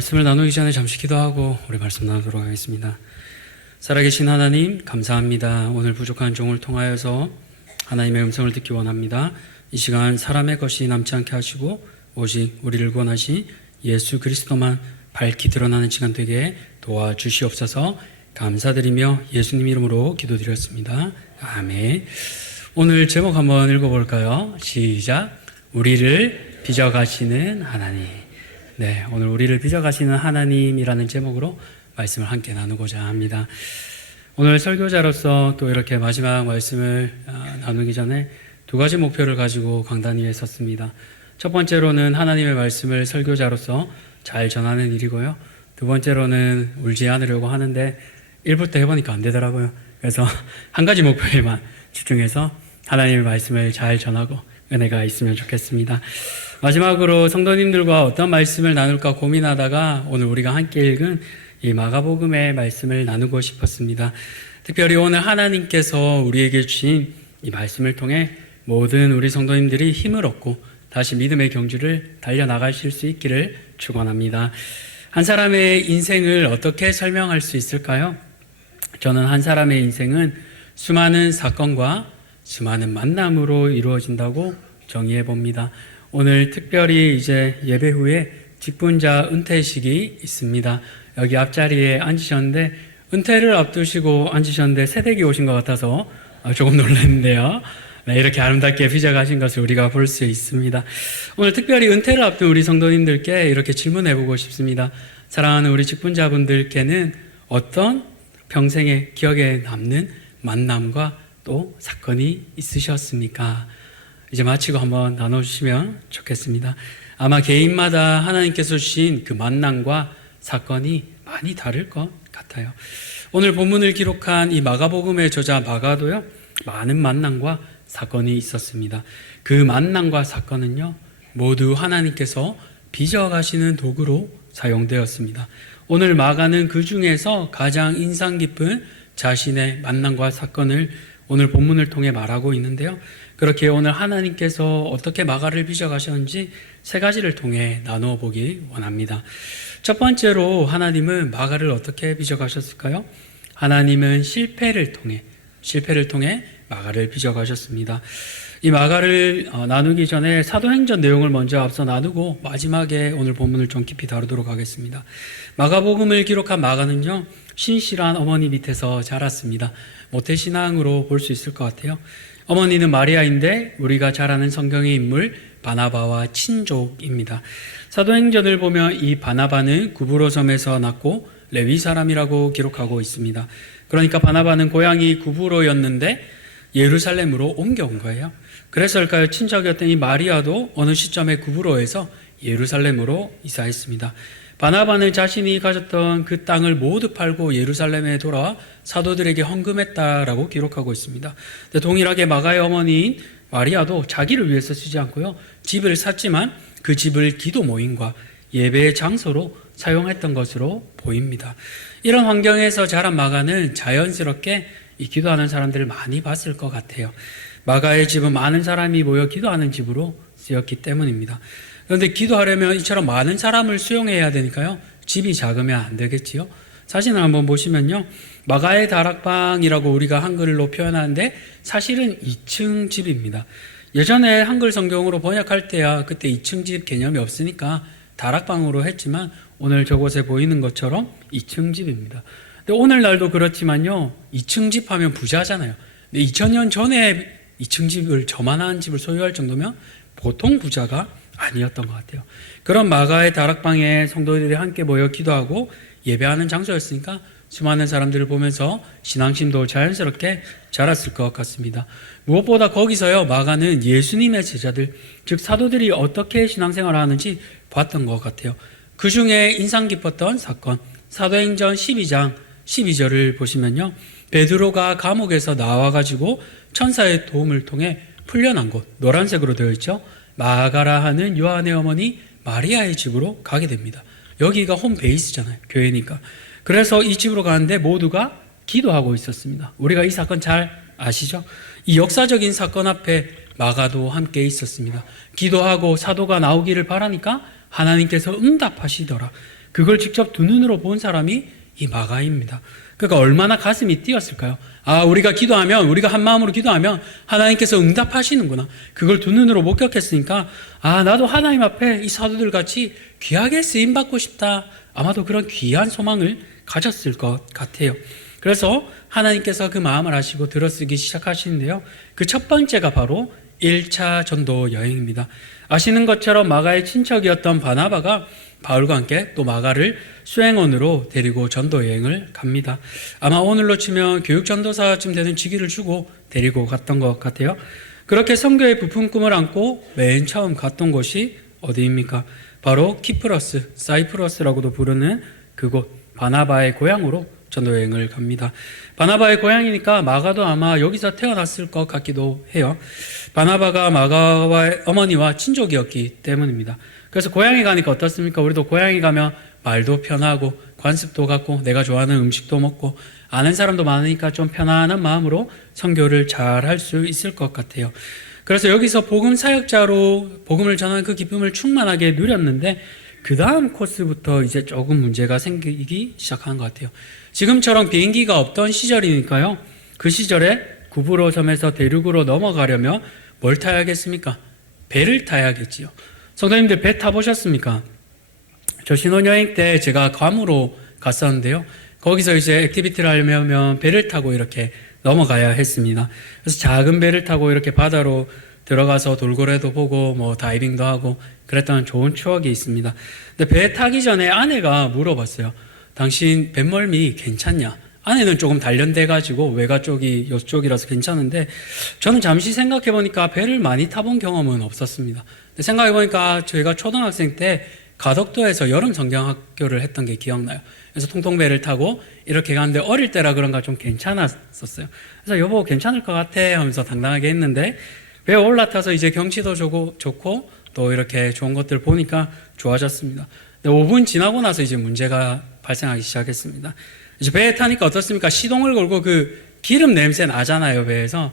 말씀을 나누기 전에 잠시 기도하고 우리 말씀 나누도록 하겠습니다. 살아계신 하나님 감사합니다. 오늘 부족한 종을 통하여서 하나님의 음성을 듣기 원합니다. 이 시간 사람의 것이 남지 않게 하시고 오직 우리를 구원하신 예수 그리스도만 밝히 드러나는 시간 되게 도와주시옵소서. 감사드리며 예수님 이름으로 기도드렸습니다. 아멘. 오늘 제목 한번 읽어볼까요? 시작. 우리를 빚어가시는 하나님. 네, 오늘 우리를 빚어가시는 하나님이라는 제목으로 말씀을 함께 나누고자 합니다. 오늘 설교자로서 또 이렇게 마지막 말씀을 나누기 전에 두 가지 목표를 가지고 강단 위에 섰습니다. 첫 번째로는 하나님의 말씀을 설교자로서 잘 전하는 일이고요. 두 번째로는 울지 않으려고 하는데 1부 때 해보니까 안 되더라고요. 그래서 한 가지 목표에만 집중해서 하나님의 말씀을 잘 전하고 은혜가 있으면 좋겠습니다. 마지막으로 성도님들과 어떤 말씀을 나눌까 고민하다가 오늘 우리가 함께 읽은 이 마가복음의 말씀을 나누고 싶었습니다. 특별히 오늘 하나님께서 우리에게 주신 이 말씀을 통해 모든 우리 성도님들이 힘을 얻고 다시 믿음의 경주를 달려나가실 수 있기를 축원합니다. 한 사람의 인생을 어떻게 설명할 수 있을까요? 저는 한 사람의 인생은 수많은 사건과 수많은 만남으로 이루어진다고 정의해 봅니다. 오늘 특별히 이제 예배 후에 직분자 은퇴식이 있습니다. 여기 앞자리에 앉으셨는데 은퇴를 앞두시고 앉으셨는데 새댁이 오신 것 같아서 조금 놀랐는데요. 네, 이렇게 아름답게 빚어가신 것을 우리가 볼 수 있습니다. 오늘 특별히 은퇴를 앞둔 우리 성도님들께 이렇게 질문해보고 싶습니다. 사랑하는 우리 직분자분들께는 어떤 평생에 기억에 남는 만남과 또 사건이 있으셨습니까? 이제 마치고 한번 나눠주시면 좋겠습니다. 아마 개인마다 하나님께서 주신 그 만남과 사건이 많이 다를 것 같아요. 오늘 본문을 기록한 이 마가복음의 저자 마가도요, 많은 만남과 사건이 있었습니다. 그 만남과 사건은요, 모두 하나님께서 빚어가시는 도구로 사용되었습니다. 오늘 마가는 그 중에서 가장 인상 깊은 자신의 만남과 사건을 오늘 본문을 통해 말하고 있는데요. 그렇게 오늘 하나님께서 어떻게 마가를 빚어가셨는지 세 가지를 통해 나누어 보기 원합니다. 첫 번째로 하나님은 마가를 어떻게 빚어가셨을까요? 하나님은 실패를 통해 마가를 빚어가셨습니다. 이 마가를 나누기 전에 사도행전 내용을 먼저 앞서 나누고 마지막에 오늘 본문을 좀 깊이 다루도록 하겠습니다. 마가복음을 기록한 마가는요, 신실한 어머니 밑에서 자랐습니다. 모태신앙으로 볼 수 있을 것 같아요. 어머니는 마리아인데 우리가 잘 아는 성경의 인물 바나바와 친족입니다. 사도행전을 보면 이 바나바는 구브로 섬에서 났고 레위 사람이라고 기록하고 있습니다. 그러니까 바나바는 고향이 구브로였는데 예루살렘으로 옮겨온 거예요. 그래서일까요? 친척이었던 이 마리아도 어느 시점에 구브로에서 예루살렘으로 이사했습니다. 바나바는 자신이 가졌던 그 땅을 모두 팔고 예루살렘에 돌아와 사도들에게 헌금했다라고 기록하고 있습니다. 동일하게 마가의 어머니인 마리아도 자기를 위해서 쓰지 않고요, 집을 샀지만 그 집을 기도 모임과 예배의 장소로 사용했던 것으로 보입니다. 이런 환경에서 자란 마가는 자연스럽게 이 기도하는 사람들을 많이 봤을 것 같아요. 마가의 집은 많은 사람이 모여 기도하는 집으로 쓰였기 때문입니다. 그런데 기도하려면 이처럼 많은 사람을 수용해야 되니까요, 집이 작으면 안 되겠지요. 사진을 한번 보시면요, 마가의 다락방이라고 우리가 한글로 표현하는데 사실은 2층 집입니다. 예전에 한글 성경으로 번역할 때야 그때 2층 집 개념이 없으니까 다락방으로 했지만 오늘 저곳에 보이는 것처럼 2층 집입니다. 근데 오늘날도 그렇지만요, 2층 집 하면 부자잖아요. 근데 2000년 전에 2층 집을, 저만한 집을 소유할 정도면 보통 부자가 아니었던 것 같아요. 그런 마가의 다락방에 성도들이 함께 모여 기도하고 예배하는 장소였으니까 수많은 사람들을 보면서 신앙심도 자연스럽게 자랐을 것 같습니다. 무엇보다 거기서요, 마가는 예수님의 제자들, 즉 사도들이 어떻게 신앙생활을 하는지 봤던 것 같아요. 그 중에 인상 깊었던 사건, 사도행전 12장 12절을 보시면요, 베드로가 감옥에서 나와가지고 천사의 도움을 통해 풀려난 곳, 노란색으로 되어 있죠. 마가라 하는 요한의 어머니 마리아의 집으로 가게 됩니다. 여기가 홈베이스잖아요, 교회니까. 그래서 이 집으로 가는데 모두가 기도하고 있었습니다. 우리가 이 사건 잘 아시죠? 이 역사적인 사건 앞에 마가도 함께 있었습니다. 기도하고 사도가 나오기를 바라니까 하나님께서 응답하시더라. 그걸 직접 두 눈으로 본 사람이 이 마가입니다. 그러니까 얼마나 가슴이 뛰었을까요? 아, 우리가 기도하면, 우리가 한 마음으로 기도하면 하나님께서 응답하시는구나. 그걸 두 눈으로 목격했으니까, 아, 나도 하나님 앞에 이 사도들 같이 귀하게 쓰임받고 싶다. 아마도 그런 귀한 소망을 가졌을 것 같아요. 그래서 하나님께서 그 마음을 아시고 들어쓰기 시작하시는데요. 그 첫 번째가 바로 1차 전도 여행입니다. 아시는 것처럼 마가의 친척이었던 바나바가 바울과 함께 또 마가를 수행원으로 데리고 전도 여행을 갑니다. 아마 오늘로 치면 교육전도사쯤 되는 직위를 주고 데리고 갔던 것 같아요. 그렇게 선교의 부푼 꿈을 안고 맨 처음 갔던 곳이 어디입니까? 바로 키프러스, 사이프러스라고도 부르는 그곳, 바나바의 고향으로 전도 여행을 갑니다. 바나바의 고향이니까 마가도 아마 여기서 태어났을 것 같기도 해요. 바나바가 마가와의 어머니와 친족이었기 때문입니다. 그래서 고향에 가니까 어떻습니까? 우리도 고향에 가면 말도 편하고 관습도 갖고 내가 좋아하는 음식도 먹고 아는 사람도 많으니까 좀 편안한 마음으로 선교를 잘 할 수 있을 것 같아요. 그래서 여기서 복음 사역자로 복음을 전하는 그 기쁨을 충만하게 누렸는데 그 다음 코스부터 이제 조금 문제가 생기기 시작한 것 같아요. 지금처럼 비행기가 없던 시절이니까요. 그 시절에 구브로 섬에서 대륙으로 넘어가려면 뭘 타야겠습니까? 배를 타야겠지요. 성도님들 배 타보셨습니까? 저 신혼여행 때 제가 괌으로 갔었는데요. 거기서 이제 액티비티를 하려면 배를 타고 이렇게 넘어가야 했습니다. 그래서 작은 배를 타고 이렇게 바다로 들어가서 돌고래도 보고 뭐 다이빙도 하고 그랬던 좋은 추억이 있습니다. 근데 배 타기 전에 아내가 물어봤어요. 당신 뱃멀미 괜찮냐? 아내는 조금 단련돼가지고 외가 쪽이 이쪽이라서 괜찮은데 저는 잠시 생각해보니까 배를 많이 타본 경험은 없었습니다. 근데 생각해보니까 저희가 초등학생 때 가덕도에서 여름 성경학교를 했던 게 기억나요. 그래서 통통배를 타고 이렇게 가는데 어릴 때라 그런가 좀 괜찮았었어요. 그래서 여보 괜찮을 것 같아 하면서 당당하게 했는데 배에 올라타서 이제 경치도 좋고 또 이렇게 좋은 것들 보니까 좋아졌습니다. 근데 5분 지나고 나서 이제 문제가 발생하기 시작했습니다. 이제 배에 타니까 어떻습니까? 시동을 걸고 그 기름 냄새 나잖아요, 배에서.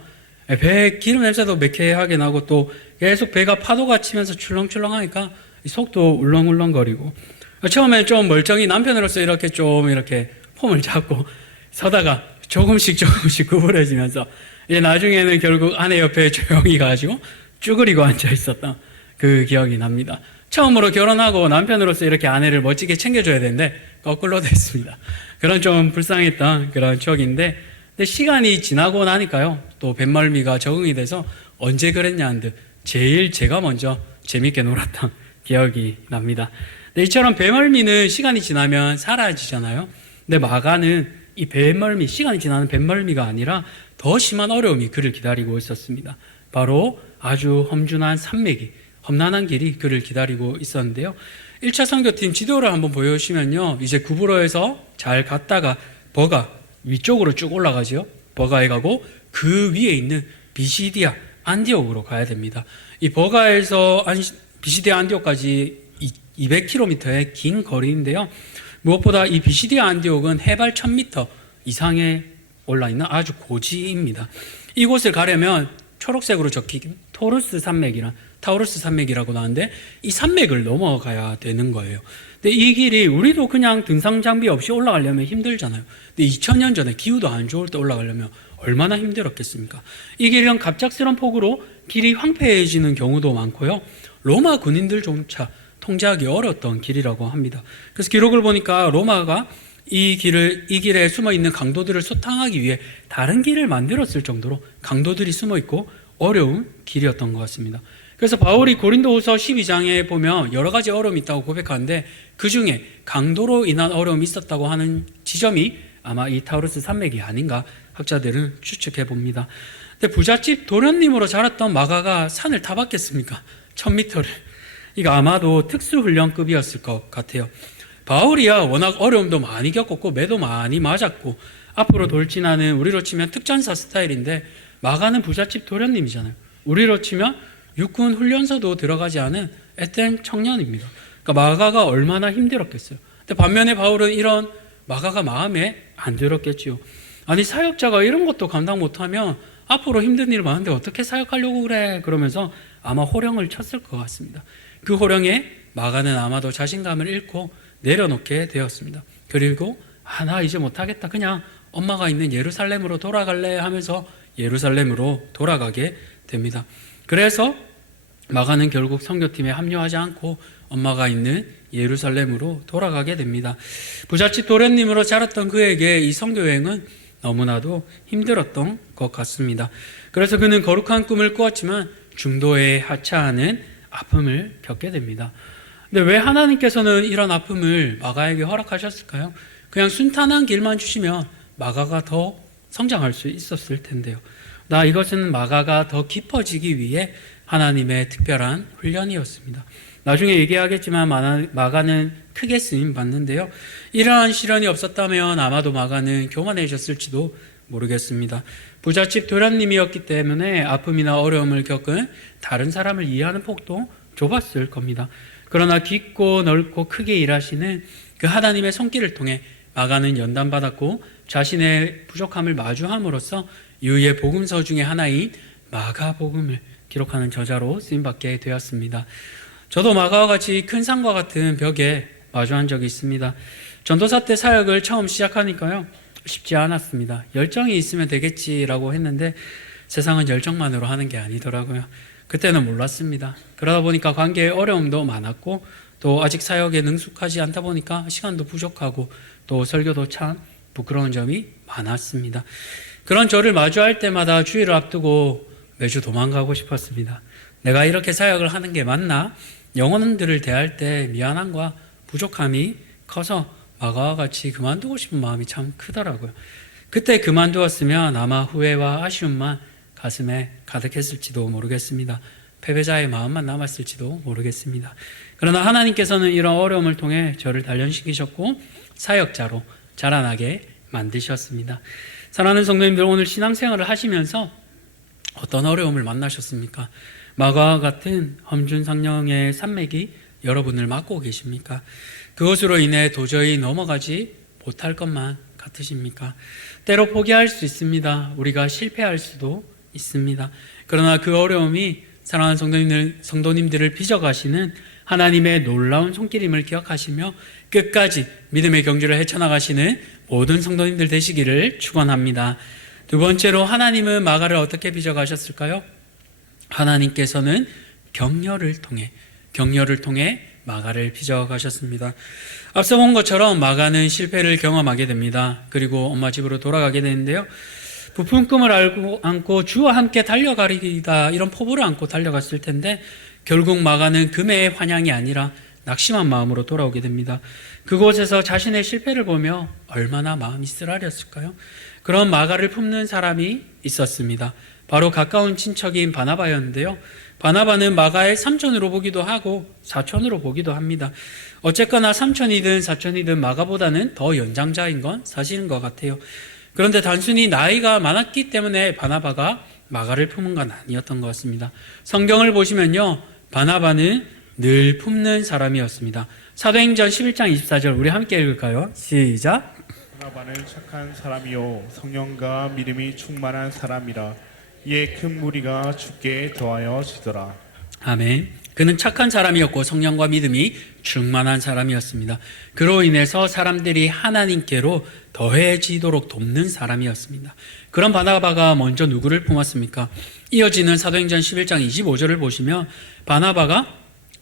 배 기름 냄새도 매캐하게 나고 또 계속 배가 파도가 치면서 출렁출렁 하니까 속도 울렁울렁거리고 처음에 좀 멀쩡히 남편으로서 이렇게 좀 이렇게 폼을 잡고 서다가 조금씩 구부러지면서 이제 나중에는 결국 아내 옆에 조용히 가지고 쭈그리고 앉아 있었던 그 기억이 납니다. 처음으로 결혼하고 남편으로서 이렇게 아내를 멋지게 챙겨줘야 되는데 거꾸로 됐습니다. 그런 좀 불쌍했던 그런 추억인데 근데 시간이 지나고 나니까요 또 뱃멀미가 적응이 돼서 언제 그랬냐 한 듯 제일 제가 먼저 재밌게 놀았던 기억이 납니다. 근데 이처럼 뱃멀미는 시간이 지나면 사라지잖아요. 근데 마가는 이 뱃멀미, 시간이 지나는 뱃멀미가 아니라 더 심한 어려움이 그를 기다리고 있었습니다. 바로 아주 험준한 산맥이, 험난한 길이 그를 기다리고 있었는데요. 1차 선교팀 지도를 한번 보여주시면요. 이제 구브로에서 잘 갔다가 버가 위쪽으로 쭉 올라가죠. 버가에 가고 그 위에 있는 비시디아, 안디옥으로 가야 됩니다. 이 버가에서 비시디아 안디옥까지 200km의 긴 거리인데요. 무엇보다 이 비시디아 안디옥은 해발 1000m 이상에 올라있는 아주 고지입니다. 이곳을 가려면 초록색으로 적힌 타우루스 산맥이라고 나오는데 이 산맥을 넘어가야 되는 거예요. 근데 이 길이 우리도 그냥 등산 장비 없이 올라가려면 힘들잖아요. 근데 2000년 전에 기후도 안 좋을 때 올라가려면 얼마나 힘들었겠습니까? 이 길은 갑작스런 폭우로 길이 황폐해지는 경우도 많고요. 로마 군인들조차 통제하기 어려웠던 길이라고 합니다. 그래서 기록을 보니까 로마가 이 길에 숨어 있는 강도들을 소탕하기 위해 다른 길을 만들었을 정도로 강도들이 숨어 있고 어려운 길이었던 것 같습니다. 그래서 바울이 고린도후서 12장에 보면 여러 가지 어려움이 있다고 고백하는데 그 중에 강도로 인한 어려움이 있었다고 하는 지점이 아마 이 타우루스 산맥이 아닌가 학자들은 추측해 봅니다. 근데 부잣집 도련님으로 자랐던 마가가 산을 타봤겠습니까? 1000m를. 이거 아마도 특수훈련급이었을 것 같아요. 바울이야 워낙 어려움도 많이 겪었고 매도 많이 맞았고 앞으로 돌진하는 우리로 치면 특전사 스타일인데 마가는 부잣집 도련님이잖아요. 우리로 치면 육군 훈련소도 들어가지 않은 앳된 청년입니다. 그러니까 마가가 얼마나 힘들었겠어요. 근데 반면에 바울은 이런 마가가 마음에 안 들었겠지요. 아니 사역자가 이런 것도 감당 못하면 앞으로 힘든 일 많은데 어떻게 사역하려고 그래? 그러면서 아마 호령을 쳤을 것 같습니다. 그 호령에 마가는 아마도 자신감을 잃고 내려놓게 되었습니다. 그리고 나 이제 못하겠다, 그냥 엄마가 있는 예루살렘으로 돌아갈래 하면서 예루살렘으로 돌아가게 됩니다. 그래서 마가는 결국 선교팀에 합류하지 않고 엄마가 있는 예루살렘으로 돌아가게 됩니다. 부잣집 도련님으로 자랐던 그에게 이 선교여행은 너무나도 힘들었던 것 같습니다. 그래서 그는 거룩한 꿈을 꾸었지만 중도에 하차하는 아픔을 겪게 됩니다. 근데 왜 하나님께서는 이런 아픔을 마가에게 허락하셨을까요? 그냥 순탄한 길만 주시면 마가가 더 성장할 수 있었을 텐데요. 이것은 마가가 더 깊어지기 위해 하나님의 특별한 훈련이었습니다. 나중에 얘기하겠지만 마가는 크게 쓰임 받는데요. 이러한 시련이 없었다면 아마도 마가는 교만해졌을지도 모르겠습니다. 부잣집 도련님이었기 때문에 아픔이나 어려움을 겪은 다른 사람을 이해하는 폭도 좁았을 겁니다. 그러나 깊고 넓고 크게 일하시는 그 하나님의 손길을 통해 마가는 연단받았고 자신의 부족함을 마주함으로써 유의 복음서 중에 하나인 마가복음을 기록하는 저자로 쓰임받게 되었습니다. 저도 마가와 같이 큰 산과 같은 벽에 마주한 적이 있습니다. 전도사 때 사역을 처음 시작하니까요, 쉽지 않았습니다. 열정이 있으면 되겠지라고 했는데 세상은 열정만으로 하는 게 아니더라고요. 그때는 몰랐습니다. 그러다 보니까 관계에 어려움도 많았고 또 아직 사역에 능숙하지 않다 보니까 시간도 부족하고 또 설교도 참 부끄러운 점이 많았습니다. 그런 저를 마주할 때마다 주일을 앞두고 매주 도망가고 싶었습니다. 내가 이렇게 사역을 하는 게 맞나? 영혼들을 대할 때 미안함과 부족함이 커서 마가와 같이 그만두고 싶은 마음이 참 크더라고요. 그때 그만두었으면 아마 후회와 아쉬움만 가슴에 가득했을지도 모르겠습니다. 패배자의 마음만 남았을지도 모르겠습니다. 그러나 하나님께서는 이런 어려움을 통해 저를 단련시키셨고 사역자로 자라나게 만드셨습니다. 사랑하는 성도님들, 오늘 신앙생활을 하시면서 어떤 어려움을 만나셨습니까? 마가와 같은 험준상령의 산맥이 여러분을 막고 계십니까? 그것으로 인해 도저히 넘어가지 못할 것만 같으십니까? 때로 포기할 수 있습니다. 우리가 실패할 수도 있습니다. 그러나 그 어려움이 사랑하는 성도님들을 빚어가시는 하나님의 놀라운 손길임을 기억하시며 끝까지 믿음의 경주를 헤쳐나가시는 모든 성도님들 되시기를 축원합니다. 두 번째로, 하나님은 마가를 어떻게 빚어가셨을까요? 하나님께서는 격려를 통해 마가를 빚어가셨습니다. 앞서 본 것처럼 마가는 실패를 경험하게 됩니다. 그리고 엄마 집으로 돌아가게 되는데요. 부푼 꿈을 안고 주와 함께 달려가리이다, 이런 포부를 안고 달려갔을 텐데 결국 마가는 금해의 환영이 아니라 낙심한 마음으로 돌아오게 됩니다. 그곳에서 자신의 실패를 보며 얼마나 마음이 쓰라렸을까요? 그런 마가를 품는 사람이 있었습니다. 바로 가까운 친척인 바나바였는데요. 바나바는 마가의 삼촌으로 보기도 하고 사촌으로 보기도 합니다. 어쨌거나 삼촌이든 사촌이든 마가보다는 더 연장자인 건 사실인 것 같아요. 그런데 단순히 나이가 많았기 때문에 바나바가 마가를 품은 건 아니었던 것 같습니다. 성경을 보시면요, 바나바는 늘 품는 사람이었습니다. 사도행전 11장 24절 우리 함께 읽을까요? 시작. 바나바는 착한 사람이요 성령과 믿음이 충만한 사람이라. 이에 큰 무리가 주께 더하여 지더라. 아멘. 그는 착한 사람이었고 성령과 믿음이 충만한 사람이었습니다. 그로 인해서 사람들이 하나님께로 더해지도록 돕는 사람이었습니다. 그런 바나바가 먼저 누구를 품었습니까? 이어지는 사도행전 11장 25절을 보시면 바나바가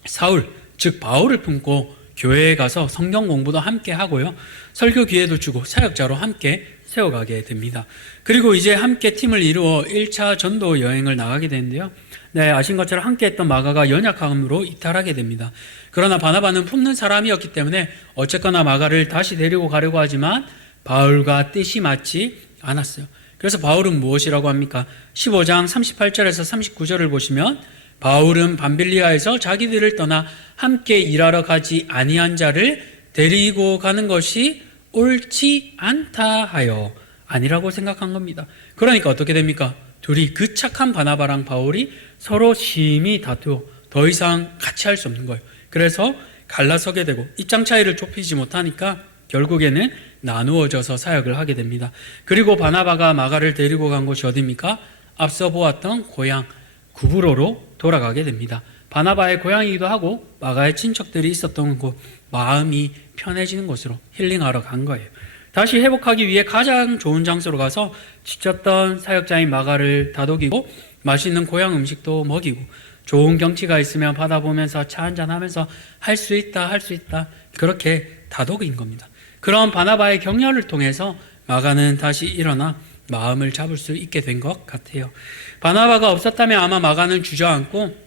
사울, 즉 바울을 품고 교회에 가서 성경 공부도 함께 하고요, 설교 기회도 주고 사역자로 함께 세워가게 됩니다. 그리고 이제 함께 팀을 이루어 1차 전도 여행을 나가게 되는데요. 아신 것처럼 함께 했던 마가가 연약함으로 이탈하게 됩니다. 그러나 바나바는 품는 사람이었기 때문에 어쨌거나 마가를 다시 데리고 가려고 하지만 바울과 뜻이 맞지 않았어요. 그래서 바울은 무엇이라고 합니까? 15장 38절에서 39절을 보시면 바울은 밤빌리아에서 자기들을 떠나 함께 일하러 가지 아니한 자를 데리고 가는 것이 옳지 않다 하여 아니라고 생각한 겁니다. 그러니까 어떻게 됩니까? 둘이, 그 착한 바나바랑 바울이 서로 심히 다투어 더 이상 같이 할 수 없는 거예요. 그래서 갈라서게 되고 입장 차이를 좁히지 못하니까 결국에는 나누어져서 사역을 하게 됩니다. 그리고 바나바가 마가를 데리고 간 곳이 어디입니까? 앞서 보았던 고향 구브로로 돌아가게 됩니다. 바나바의 고향이기도 하고 마가의 친척들이 있었던 곳, 마음이 편해지는 곳으로 힐링하러 간 거예요. 다시 회복하기 위해 가장 좋은 장소로 가서 지쳤던 사역자인 마가를 다독이고 맛있는 고향 음식도 먹이고 좋은 경치가 있으면 바다 보면서 차 한잔하면서 할 수 있다 그렇게 다독인 겁니다. 그런 바나바의 격려를 통해서 마가는 다시 일어나 마음을 잡을 수 있게 된 것 같아요. 바나바가 없었다면 아마 마가는 주저앉고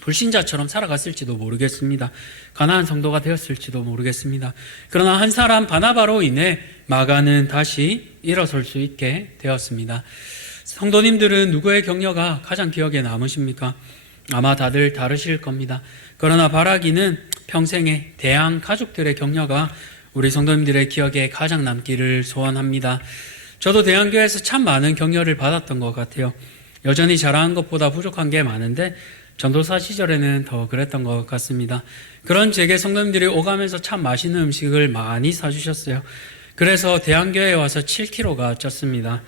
불신자처럼 살아갔을지도 모르겠습니다. 가난한 성도가 되었을지도 모르겠습니다. 그러나 한 사람 바나바로 인해 마가는 다시 일어설 수 있게 되었습니다. 성도님들은 누구의 격려가 가장 기억에 남으십니까? 아마 다들 다르실 겁니다. 그러나 바라기는 평생의 대한 가족들의 격려가 우리 성도님들의 기억에 가장 남기를 소원합니다. 저도 대한교회에서 참 많은 격려를 받았던 것 같아요. 여전히 잘한 것보다 부족한 게 많은데 전도사 시절에는 더 그랬던 것 같습니다. 그런 제게 성도님들이 오가면서 참 맛있는 음식을 많이 사주셨어요. 그래서 대한교회에 와서 7kg가 쪘습니다.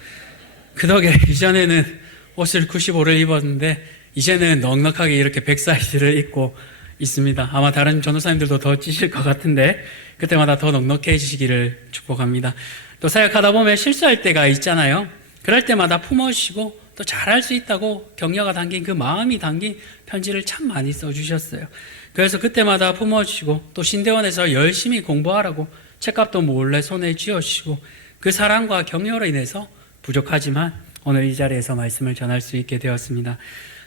그 덕에 이전에는 옷을 95를 입었는데 이제는 넉넉하게 이렇게 100 사이즈를 입고 있습니다. 아마 다른 전도사님들도 더 찌실 것 같은데 그때마다 더 넉넉해지시기를 축복합니다. 또 사역하다 보면 실수할 때가 있잖아요. 그럴 때마다 품어주시고 또 잘할 수 있다고 격려가 담긴 그 마음이 담긴 편지를 참 많이 써주셨어요. 그래서 그때마다 품어주시고 또 신대원에서 열심히 공부하라고 책값도 몰래 손에 쥐어주시고 그 사랑과 격려로 인해서 부족하지만 오늘 이 자리에서 말씀을 전할 수 있게 되었습니다.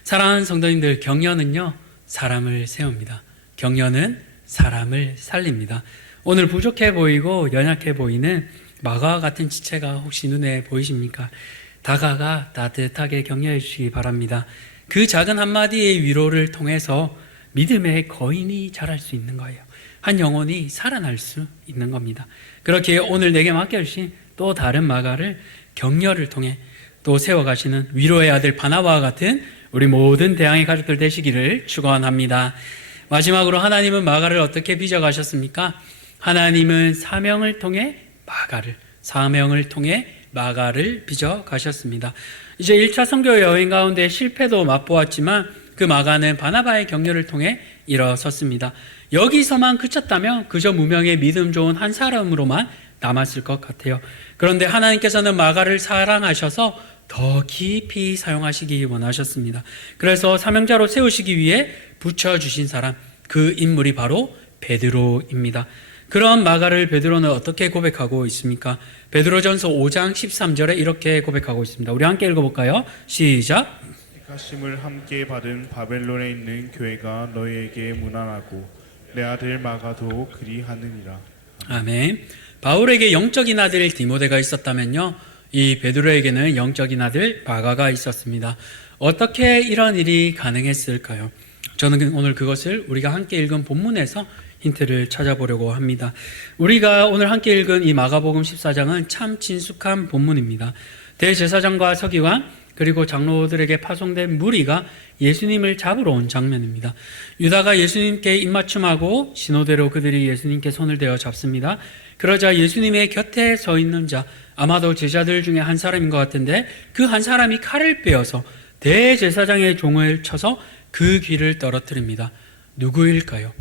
사랑하는 성도님들, 격려는요 사람을 세웁니다. 격려는 사람을 살립니다. 오늘 부족해 보이고 연약해 보이는 마가와 같은 지체가 혹시 눈에 보이십니까? 다가가 따뜻하게 격려해 주시기 바랍니다. 그 작은 한마디의 위로를 통해서 믿음의 거인이 자랄 수 있는 거예요. 한 영혼이 살아날 수 있는 겁니다. 그렇게 오늘 내게 맡겨주신 또 다른 마가를 격려를 통해 또 세워가시는 위로의 아들 바나바와 같은 우리 모든 대항의 가족들 되시기를 축원합니다. 마지막으로 하나님은 마가를 어떻게 빚어가셨습니까? 하나님은 사명을 통해 마가를, 사명을 통해 마가를 빚어 가셨습니다. 이제 1차 선교 여행 가운데 실패도 맛보았지만 그 마가는 바나바의 격려를 통해 일어섰습니다. 여기서만 그쳤다면 그저 무명의 믿음 좋은 한 사람으로만 남았을 것 같아요. 그런데 하나님께서는 마가를 사랑하셔서 더 깊이 사용하시기 원하셨습니다. 그래서 사명자로 세우시기 위해 붙여주신 사람, 그 인물이 바로 베드로입니다. 그런 마가를 베드로는 어떻게 고백하고 있습니까? 베드로전서 5장 13절에 이렇게 고백하고 있습니다. 우리 함께 읽어볼까요? 시작. 택하심을 함께 받은 바벨론에 있는 교회가 너희에게 문안하고 내 아들 마가도 그리하느니라. 아멘. 바울에게 영적인 아들 디모데가 있었다면요, 이 베드로에게는 영적인 아들 마가가 있었습니다. 어떻게 이런 일이 가능했을까요? 저는 오늘 그것을 우리가 함께 읽은 본문에서 힌트를 찾아보려고 합니다. 우리가 오늘 함께 읽은 이 마가복음 14장은 참 친숙한 본문입니다. 대제사장과 서기관 그리고 장로들에게 파송된 무리가 예수님을 잡으러 온 장면입니다. 유다가 예수님께 입맞춤하고 신호대로 그들이 예수님께 손을 대어 잡습니다. 그러자 예수님의 곁에 서 있는 자, 아마도 제자들 중에 한 사람인 것 같은데 그 한 사람이 칼을 빼어서 대제사장의 종을 쳐서 그 귀를 떨어뜨립니다. 누구일까요?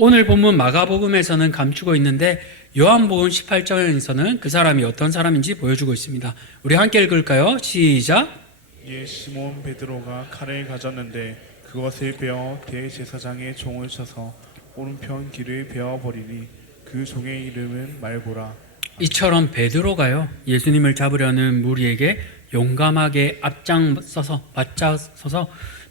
오늘 본문 마가복음에서는 감추고 있는데 요한복음 18장에서는 그 사람이 어떤 사람인지 보여주고 있습니다. 우리 함께 읽을까요? 시작. 예, 시몬 베드로가 칼을 가졌는데 그것을 베어 대제사장의 종을 쳐서 오른편 귀를 베어버리니 그 종의 이름은 말보라. 이처럼 베드로가요, 예수님을 잡으려는 무리에게 용감하게 앞장서서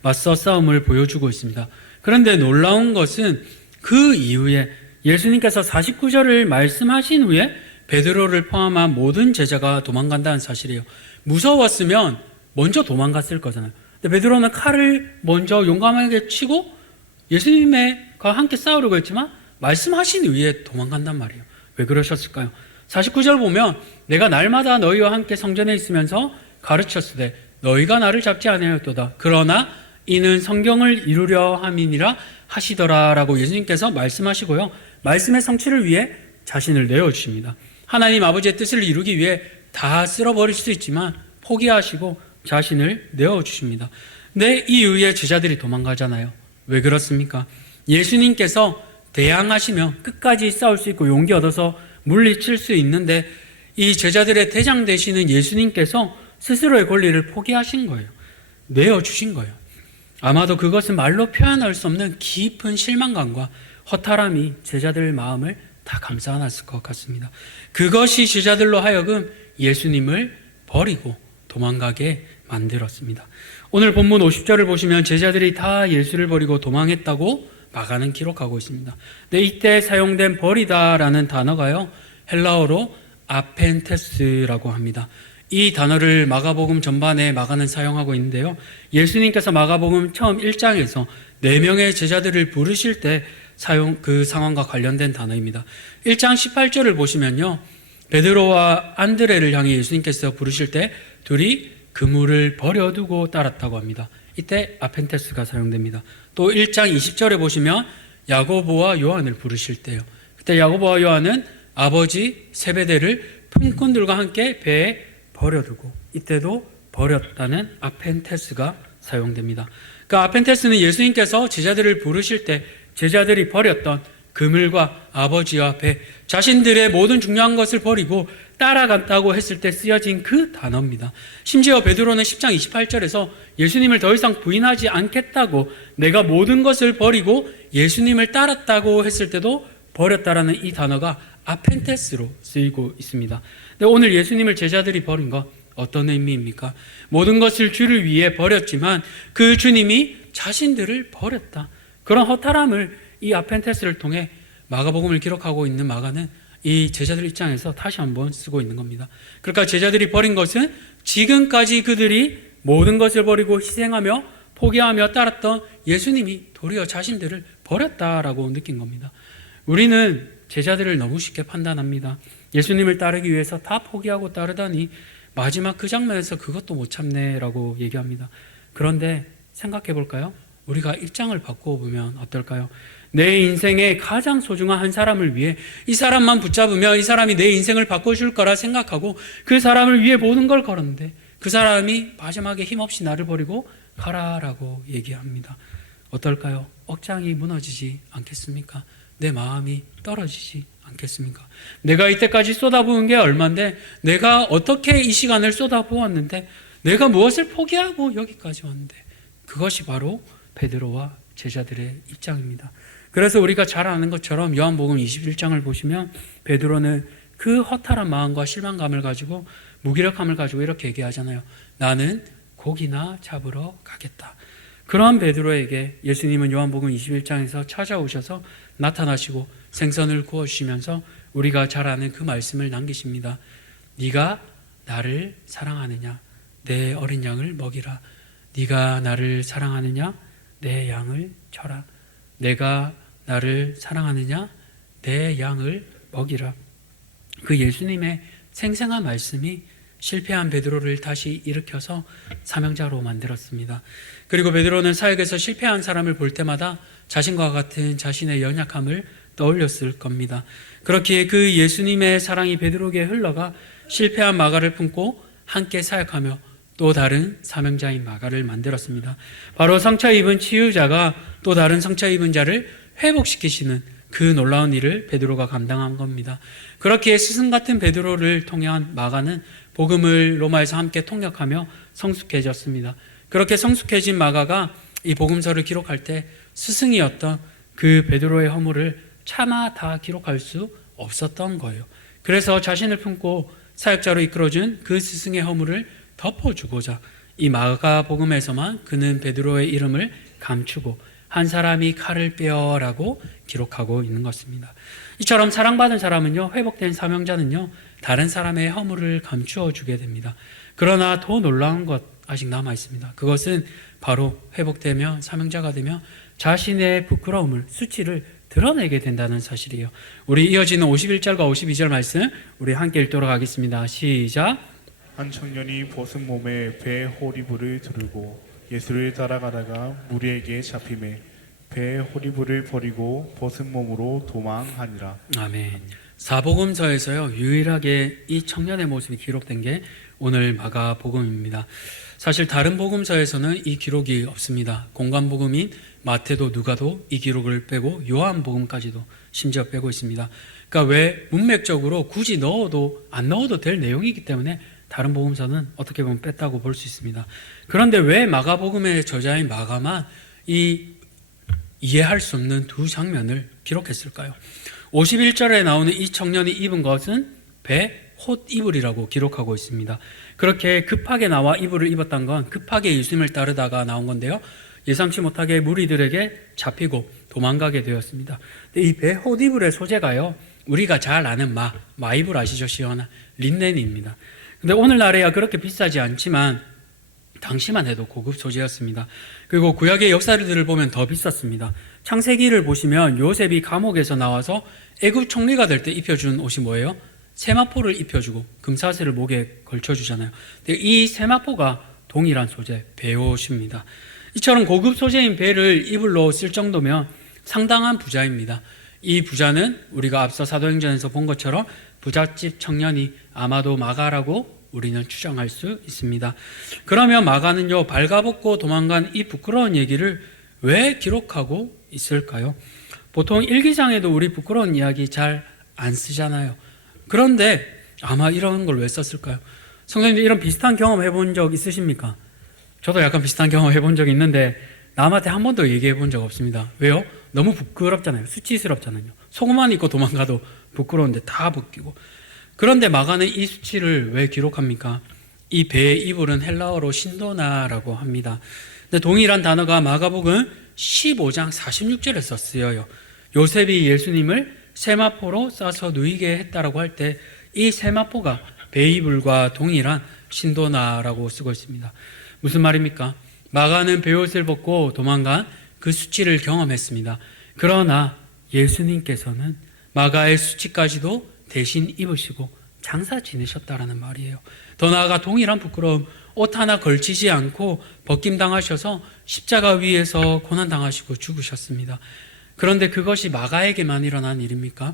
맞서 싸움을 보여주고 있습니다. 그런데 놀라운 것은 그 이후에 예수님께서 49절을 말씀하신 후에 베드로를 포함한 모든 제자가 도망간다는 사실이에요. 무서웠으면 먼저 도망갔을 거잖아요. 근데 베드로는 칼을 먼저 용감하게 치고 예수님과 함께 싸우려고 했지만 말씀하신 후에 도망간단 말이에요. 왜 그러셨을까요? 49절 보면 내가 날마다 너희와 함께 성전에 있으면서 가르쳤으되 너희가 나를 잡지 아니하였도다. 그러나 이는 성경을 이루려 함이니라 하시더라라고 예수님께서 말씀하시고요. 말씀의 성취를 위해 자신을 내어주십니다. 하나님 아버지의 뜻을 이루기 위해 다 쓸어버릴 수 있지만 포기하시고 자신을 내어주십니다. 근데 이 이후에 제자들이 도망가잖아요. 왜 그렇습니까? 예수님께서 대항하시면 끝까지 싸울 수 있고 용기 얻어서 물리칠 수 있는데 이 제자들의 대장 되시는 예수님께서 스스로의 권리를 포기하신 거예요. 내어주신 거예요. 아마도 그것은 말로 표현할 수 없는 깊은 실망감과 허탈함이 제자들 마음을 다 감싸 안았을 것 같습니다. 그것이 제자들로 하여금 예수님을 버리고 도망가게 만들었습니다. 오늘 본문 50절을 보시면 제자들이 다 예수를 버리고 도망했다고 마가는 기록하고 있습니다. 근데 이때 사용된 버리다라는 단어가요, 헬라어로 아펜테스라고 합니다. 이 단어를 마가복음 전반에 마가는 사용하고 있는데요, 예수님께서 마가복음 처음 1장에서 4명의 제자들을 부르실 때 사용 그 상황과 관련된 단어입니다. 1장 18절을 보시면요, 베드로와 안드레를 향해 예수님께서 부르실 때 둘이 그물을 버려두고 따랐다고 합니다. 이때 아펜테스가 사용됩니다. 또 1장 20절에 보시면 야고보와 요한을 부르실 때요, 그때 야고보와 요한은 아버지 세베대를 품꾼들과 함께 배에 버려두고, 이때도 버렸다는 아펜테스가 사용됩니다. 그 아펜테스는 예수님께서 제자들을 부르실 때 제자들이 버렸던 그물과 아버지와 배, 자신들의 모든 중요한 것을 버리고 따라간다고 했을 때 쓰여진 그 단어입니다. 심지어 베드로는 10장 28절에서 예수님을 더 이상 부인하지 않겠다고, 내가 모든 것을 버리고 예수님을 따랐다고 했을 때도 버렸다라는 이 단어가 아펜테스로 쓰이고 있습니다. 근데 오늘 예수님을 제자들이 버린 것 어떤 의미입니까? 모든 것을 주를 위해 버렸지만 그 주님이 자신들을 버렸다. 그런 허탈함을 이 아펜테스를 통해 마가복음을 기록하고 있는 마가는 이 제자들 입장에서 다시 한번 쓰고 있는 겁니다. 그러니까 제자들이 버린 것은 지금까지 그들이 모든 것을 버리고 희생하며 포기하며 따랐던 예수님이 도리어 자신들을 버렸다라고 느낀 겁니다. 우리는 제자들을 너무 쉽게 판단합니다. 예수님을 따르기 위해서 다 포기하고 따르다니 마지막 그 장면에서 그것도 못 참네라고 얘기합니다. 그런데 생각해 볼까요? 우리가 입장을 바꾸어 보면 어떨까요? 내 인생의 가장 소중한 한 사람을 위해 이 사람만 붙잡으면 이 사람이 내 인생을 바꿔줄 거라 생각하고 그 사람을 위해 모든 걸 걸었는데 그 사람이 마지막에 힘없이 나를 버리고 가라라고 얘기합니다. 어떨까요? 억장이 무너지지 않겠습니까? 내 마음이 떨어지지 않겠습니까? 내가 이때까지 쏟아부은 게 얼만데, 내가 어떻게 이 시간을 쏟아부었는데, 내가 무엇을 포기하고 여기까지 왔는데, 그것이 바로 베드로와 제자들의 입장입니다. 그래서 우리가 잘 아는 것처럼 요한복음 21장을 보시면 베드로는 그 허탈한 마음과 실망감을 가지고, 무기력함을 가지고 이렇게 얘기하잖아요. 나는 고기나 잡으러 가겠다. 그런 베드로에게 예수님은 요한복음 21장에서 찾아오셔서 나타나시고 생선을 구워주시면서 우리가 잘 아는 그 말씀을 남기십니다. 네가 나를 사랑하느냐? 내 어린 양을 먹이라. 네가 나를 사랑하느냐? 내 양을 쳐라. 내가 나를 사랑하느냐? 내 양을 먹이라. 그 예수님의 생생한 말씀이 실패한 베드로를 다시 일으켜서 사명자로 만들었습니다. 그리고 베드로는 사역에서 실패한 사람을 볼 때마다 자신과 같은 자신의 연약함을 떠올렸을 겁니다. 그렇기에 그 예수님의 사랑이 베드로에게 흘러가 실패한 마가를 품고 함께 사역하며 또 다른 사명자인 마가를 만들었습니다. 바로 상처 입은 치유자가 또 다른 상처 입은 자를 회복시키시는 그 놀라운 일을 베드로가 감당한 겁니다. 그렇기에 스승 같은 베드로를 통한 마가는 복음을 로마에서 함께 통역하며 성숙해졌습니다. 그렇게 성숙해진 마가가 이 복음서를 기록할 때 스승이었던 그 베드로의 허물을 차마 다 기록할 수 없었던 거예요. 그래서 자신을 품고 사역자로 이끌어준 그 스승의 허물을 덮어주고자 이 마가복음에서만 그는 베드로의 이름을 감추고 한 사람이 칼을 빼어라고 기록하고 있는 것입니다. 이처럼 사랑받은 사람은요, 회복된 사명자는요, 다른 사람의 허물을 감추어 주게 됩니다. 그러나 더 놀라운 것 아직 남아 있습니다. 그것은 바로 회복되며 사명자가 되며 자신의 부끄러움을, 수치를 드러내게 된다는 사실이에요. 우리 이어지는 51절과 52절 말씀 우리 함께 읽도록 하겠습니다. 시작. 한 청년이 벗은 몸에 배 호리부를 두르고 예수를 따라가다가 무리에게 잡히매 배 호리부를 버리고 벗은 몸으로 도망하니라. 아멘. 사복음서에서요, 유일하게 이 청년의 모습이 기록된 게 오늘 마가복음입니다. 사실 다른 복음서에서는 이 기록이 없습니다. 공관복음인 마태도 누가도 이 기록을 빼고 요한복음까지도 심지어 빼고 있습니다. 그러니까 왜 문맥적으로 굳이 넣어도 안 넣어도 될 내용이기 때문에 다른 복음서는 어떻게 보면 뺐다고 볼 수 있습니다. 그런데 왜 마가복음의 저자인 마가만 이 이해할 수 없는 두 장면을 기록했을까요? 51절에 나오는 이 청년이 입은 것은 배 홑이불이라고 기록하고 있습니다. 그렇게 급하게 나와 이불을 입었던 건 급하게 예수님을 따르다가 나온 건데요. 예상치 못하게 무리들에게 잡히고 도망가게 되었습니다. 이 배 홑이불의 소재가요, 우리가 잘 아는 마이불 아시죠? 시원한 린넨입니다. 근데 오늘날에야 그렇게 비싸지 않지만 당시만 해도 고급 소재였습니다. 그리고 구약의 역사들을 보면 더 비쌌습니다. 창세기를 보시면 요셉이 감옥에서 나와서 애굽 총리가 될 때 입혀준 옷이 뭐예요? 세마포를 입혀주고 금사슬을 목에 걸쳐주잖아요. 이 세마포가 동일한 소재, 배옷입니다. 이처럼 고급 소재인 배를 이불로 쓸 정도면 상당한 부자입니다. 이 부자는 우리가 앞서 사도행전에서 본 것처럼 부잣집 청년이 아마도 마가라고 우리는 추정할 수 있습니다. 그러면 마가는요, 발가벗고 도망간 이 부끄러운 얘기를 왜 기록하고 있을까요? 보통 일기장에도 우리 부끄러운 이야기 잘 안 쓰잖아요. 그런데 아마 이런 걸 왜 썼을까요? 성도님들 이런 비슷한 경험 해본 적 있으십니까? 저도 약간 비슷한 경험 해본 적이 있는데 남한테 한 번도 얘기해 본 적 없습니다. 왜요? 너무 부끄럽잖아요. 수치스럽잖아요. 속옷만 입고 도망가도 부끄러운데 다 벗기고. 그런데 마가는 이 수치를 왜 기록합니까? 이 배의 이불은 헬라어로 신도나라고 합니다. 근데 동일한 단어가 마가복음 15장 46절에서 쓰여요. 요셉이 예수님을 세마포로 싸서 누이게 했다라고 할 때 이 세마포가 배이불과 동일한 신도나라고 쓰고 있습니다. 무슨 말입니까? 마가는 배옷을 벗고 도망간 그 수치를 경험했습니다. 그러나 예수님께서는 마가의 수치까지도 대신 입으시고 장사 지내셨다라는 말이에요. 더 나아가 동일한 부끄러움, 옷 하나 걸치지 않고 벗김당하셔서 십자가 위에서 고난당하시고 죽으셨습니다. 그런데 그것이 마가에게만 일어난 일입니까?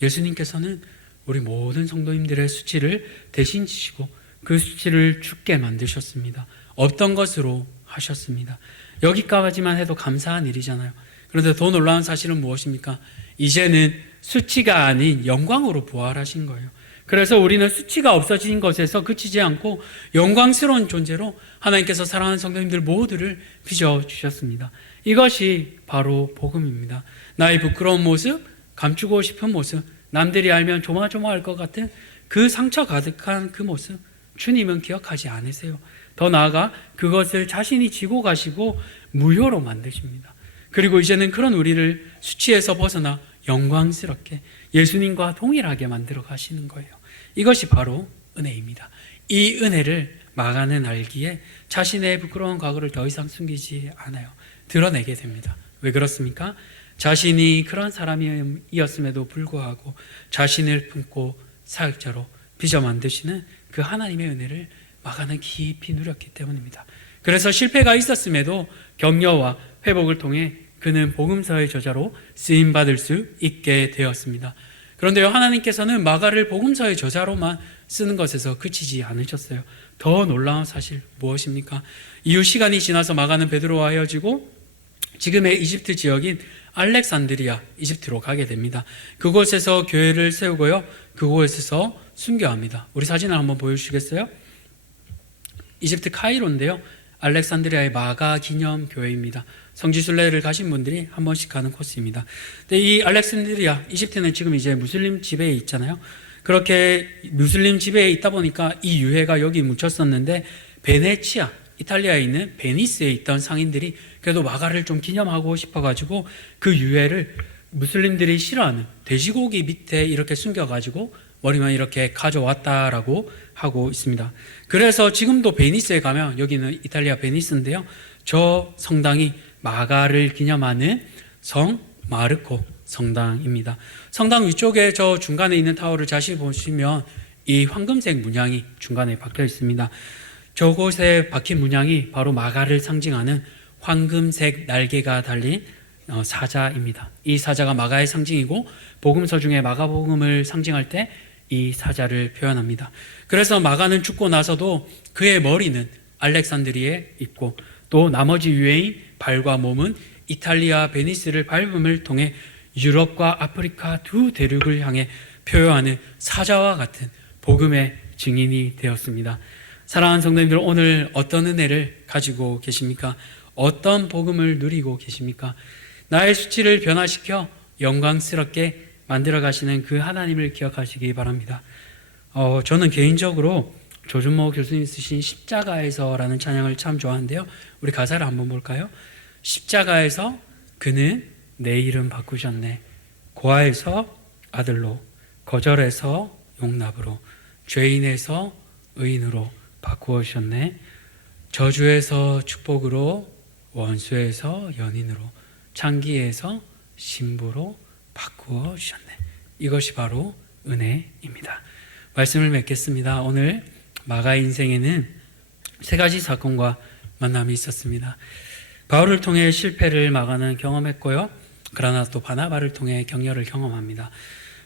예수님께서는 우리 모든 성도님들의 수치를 대신 지시고 그 수치를 죽게 만드셨습니다. 없던 것으로 하셨습니다. 여기까지만 해도 감사한 일이잖아요. 그런데 더 놀라운 사실은 무엇입니까? 이제는 수치가 아닌 영광으로 부활하신 거예요. 그래서 우리는 수치가 없어진 것에서 그치지 않고 영광스러운 존재로 하나님께서 사랑하는 성도님들 모두를 빚어주셨습니다. 이것이 바로 복음입니다. 나의 부끄러운 모습, 감추고 싶은 모습, 남들이 알면 조마조마할 것 같은 그 상처 가득한 그 모습, 주님은 기억하지 않으세요. 더 나아가 그것을 자신이 지고 가시고 무효로 만드십니다. 그리고 이제는 그런 우리를 수치에서 벗어나 영광스럽게 예수님과 동일하게 만들어 가시는 거예요. 이것이 바로 은혜입니다. 이 은혜를 마가는 알기에 자신의 부끄러운 과거를 더 이상 숨기지 않아요. 드러내게 됩니다. 왜 그렇습니까? 자신이 그런 사람이었음에도 불구하고 자신을 품고 사역자로 빚어 만드시는 그 하나님의 은혜를 마가는 깊이 누렸기 때문입니다. 그래서 실패가 있었음에도 격려와 회복을 통해 그는 복음서의 저자로 쓰임받을 수 있게 되었습니다. 그런데요, 하나님께서는 마가를 복음서의 저자로만 쓰는 것에서 그치지 않으셨어요. 더 놀라운 사실 무엇입니까? 이후 시간이 지나서 마가는 베드로와 헤어지고 지금의 이집트 지역인 알렉산드리아, 이집트로 가게 됩니다. 그곳에서 교회를 세우고요, 그곳에서 순교합니다. 우리 사진을 한번 보여주시겠어요? 이집트 카이로인데요, 알렉산드리아의 마가 기념 교회입니다. 성지순례를 가신 분들이 한 번씩 가는 코스입니다. 근데 이 알렉산드리아, 이집트는 지금 이제 무슬림 지배에 있잖아요. 그렇게 무슬림 지배에 있다 보니까 이 유해가 여기 묻혔었는데 베네치아, 이탈리아에 있는 베니스에 있던 상인들이 그래도 마가를 좀 기념하고 싶어가지고 그 유해를 무슬림들이 싫어하는 돼지고기 밑에 이렇게 숨겨가지고 머리만 이렇게 가져왔다라고 하고 있습니다. 그래서 지금도 베니스에 가면, 여기는 이탈리아 베니스인데요, 저 성당이 마가를 기념하는 성 마르코 성당입니다. 성당 위쪽에 저 중간에 있는 타워를 자세히 보시면 이 황금색 문양이 중간에 박혀 있습니다. 저곳에 박힌 문양이 바로 마가를 상징하는 황금색 날개가 달린 사자입니다. 이 사자가 마가의 상징이고 복음서 중에 마가복음을 상징할 때 이 사자를 표현합니다. 그래서 마가는 죽고 나서도 그의 머리는 알렉산드리에 있고 또 나머지 유해인 발과 몸은 이탈리아 베니스를 밟음을 통해 유럽과 아프리카 두 대륙을 향해 표효하는 사자와 같은 복음의 증인이 되었습니다. 사랑하는 성도님들, 오늘 어떤 은혜를 가지고 계십니까? 어떤 복음을 누리고 계십니까? 나의 수치를 변화시켜 영광스럽게 만들어 가시는 그 하나님을 기억하시기 바랍니다. 저는 개인적으로 조준모 교수님 쓰신 십자가에서라는 찬양을 참 좋아하는데요. 우리 가사를 한번 볼까요? 십자가에서 그는 내 이름 바꾸셨네. 고아에서 아들로, 거절에서 용납으로, 죄인에서 의인으로 바꾸어 주셨네. 저주에서 축복으로, 원수에서 연인으로, 창기에서 신부로 바꾸어 주셨네. 이것이 바로 은혜입니다. 말씀을 맺겠습니다. 오늘 마가 인생에는 세 가지 사건과 만남이 있었습니다. 바울을 통해 실패를 마가는 경험했고요. 그러나 또 바나바를 통해 격려를 경험합니다.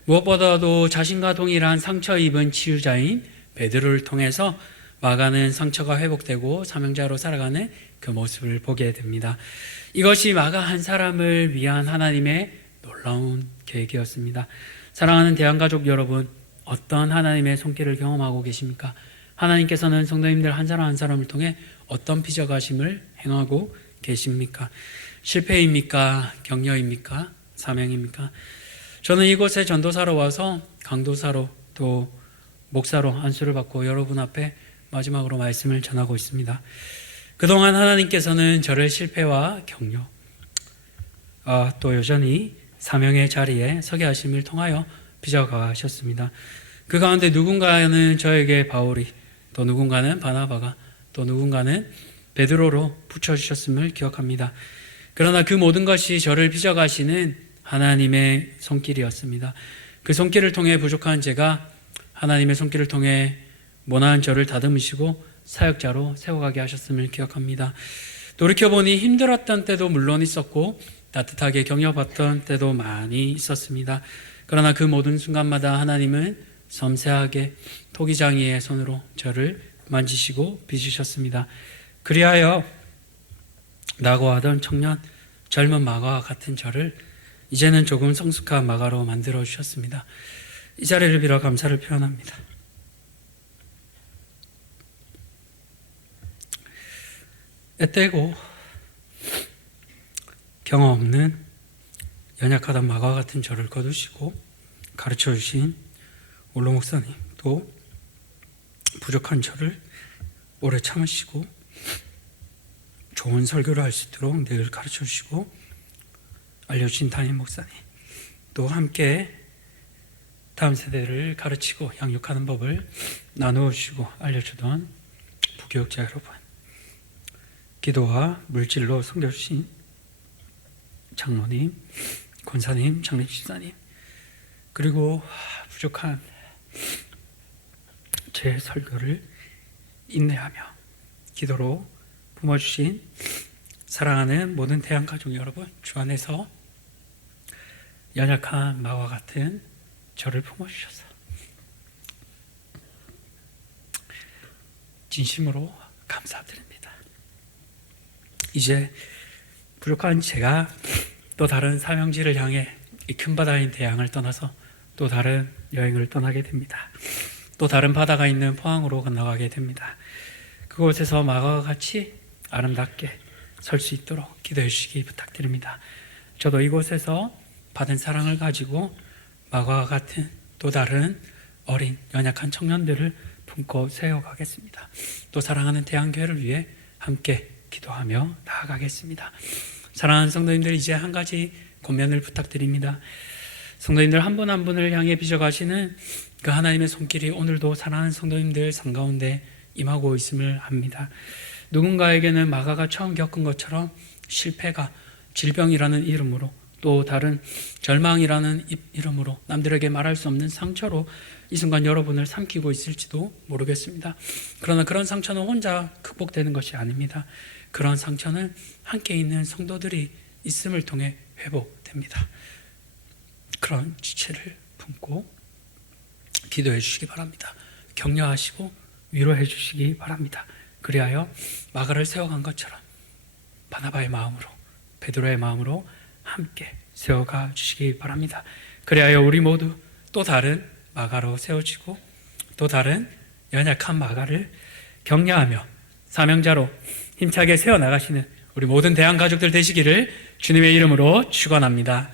무엇보다도 자신과 동일한 상처 입은 치유자인 베드로를 통해서 마가는 상처가 회복되고 사명자로 살아가는 그 모습을 보게 됩니다. 이것이 마가 한 사람을 위한 하나님의 놀라운 계획이었습니다. 사랑하는 대한가족 여러분, 어떤 하나님의 손길을 경험하고 계십니까? 하나님께서는 성도님들 한 사람 한 사람을 통해 어떤 빚어가심을 행하고 계십니까? 실패입니까? 격려입니까? 사명입니까? 저는 이곳에 전도사로 와서 강도사로 또 목사로 안수를 받고 여러분 앞에 마지막으로 말씀을 전하고 있습니다. 그동안 하나님께서는 저를 실패와 격려, 또 여전히 사명의 자리에 서게 하심을 통하여 빚어가셨습니다. 그 가운데 누군가는 저에게 바울이, 또 누군가는 바나바가, 또 누군가는 베드로로 붙여주셨음을 기억합니다. 그러나 그 모든 것이 저를 빚어가시는 하나님의 손길이었습니다. 그 손길을 통해 부족한 제가 하나님의 손길을 통해 모난 저를 다듬으시고 사역자로 세워가게 하셨음을 기억합니다. 돌이켜보니 힘들었던 때도 물론 있었고 따뜻하게 격려받던 때도 많이 있었습니다. 그러나 그 모든 순간마다 하나님은 섬세하게 토기장이의 손으로 저를 만지시고 빚으셨습니다. 그리하여 낙오하던 청년, 젊은 마가와 같은 저를 이제는 조금 성숙한 마가로 만들어 주셨습니다. 이 자리를 빌어 감사를 표현합니다. 애떼고 경험 없는 연약하던 마가와 같은 저를 거두시고 가르쳐 주신 올로 목사님, 또 부족한 저를 오래 참으시고 좋은 설교를 할 수 있도록 늘 가르쳐 주시고 알려주신 담임 목사님, 또 함께 다음 세대를 가르치고 양육하는 법을 나누어 주시고 알려주던 부교육자 여러분, 기도와 물질로 섬겨주신 장로님, 권사님, 장례 집사님, 그리고 부족한 제 설교를 인내하며 기도로 품어주신 사랑하는 모든 대한가족 여러분, 주 안에서 연약한 마와 같은 저를 품어주셔서 진심으로 감사드립니다. 이제 부족한 제가 또 다른 사명지를 향해 이 큰 바다인 대양을 떠나서 또 다른 여행을 떠나게 됩니다. 또 다른 바다가 있는 포항으로 건너가게 됩니다. 그곳에서 마가와 같이 아름답게 설 수 있도록 기도해 주시기 부탁드립니다. 저도 이곳에서 받은 사랑을 가지고 마가와 같은 또 다른 어린 연약한 청년들을 품고 세워가겠습니다. 또 사랑하는 대한교회를 위해 함께 기도하며 나아가겠습니다. 사랑하는 성도님들, 이제 한 가지 권면을 부탁드립니다. 성도님들 한 분 한 분을 향해 빚어가시는 그 하나님의 손길이 오늘도 사랑하는 성도님들 삶 가운데 임하고 있음을 압니다. 누군가에게는 마가가 처음 겪은 것처럼 실패가 질병이라는 이름으로, 또 다른 절망이라는 이름으로 남들에게 말할 수 없는 상처로 이 순간 여러분을 삼키고 있을지도 모르겠습니다. 그러나 그런 상처는 혼자 극복되는 것이 아닙니다. 그런 상처는 함께 있는 성도들이 있음을 통해 회복됩니다. 그런 지체를 품고 기도해 주시기 바랍니다. 격려하시고 위로해 주시기 바랍니다. 그리하여 마가를 세워간 것처럼 바나바의 마음으로, 베드로의 마음으로 함께 세워가 주시기 바랍니다. 그리하여 우리 모두 또 다른 마가로 세워지고 또 다른 연약한 마가를 격려하며 사명자로 힘차게 세워나가시는 우리 모든 대한 가족들 되시기를 주님의 이름으로 축원합니다.